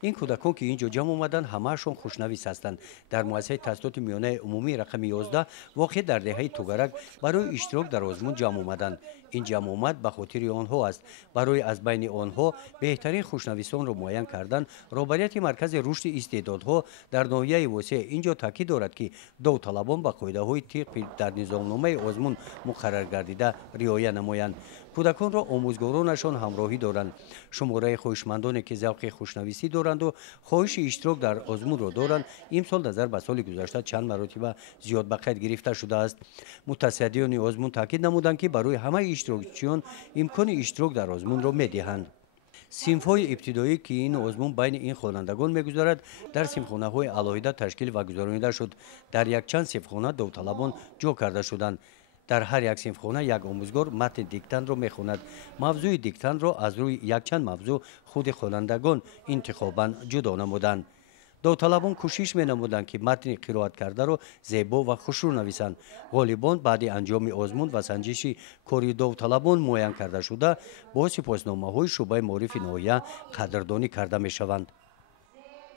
این کودکان که اینجا جمع اومدن همهشون خوشنویس هستند. در مؤسسه تحصیلات میانه عمومی رقم 11 واقع در دهه توگرک برای اشتراک در آزمون جمع اومدند. این جمع آمد به خاطر آنها است. برای از بین آنها بهترین خوشنویسان را معین کردن. رهبریت مرکز رشد استعدادها در ناحیه وسیع اینجا تاکید دارد که داوطلبان به قاعده‌های طبق در نظامنامه آزمون مقرر گردیده رعایت نمایند. کودکان را آموزگارانشان همراهی دارند. شماره خویشمندانی که ذوق خوشنویسی دارند و خواهش اشتراک در آزمون را دارند امسال نظر به سال گذشته چند مرتبه زیاد به قید گرفته شده است. متصدیان آزمون تاکید نمودند که برای همه اشتراکچیان امکان اشتراک در آزمون را می‌دهند. صنف‌های ابتدایی که این آزمون بین این خوانندگان می‌گذارد در صنفخانه‌های علاهیده تشکیل و گذرانیده شد. در یک چند صنفخانه داوطلبان جا کرده شدند. در هر یک صنفخانه یک آموزگار متن دیکتن را می‌خواند. موضوع دیکتن را از روی یک چند موضوع خود خوانندگان انتخاباً جدا نمودند. داوطلبان کوشش می‌نمودند که متن قرائت کرده را زیبا و خوشرو نویسند. غالباً بعد انجام آزمون و سنجش کاری داوطلبان معین کرده شده با سپاسنامه‌های شعبه معارف ناحیه قدردانی کرده می‌شوند.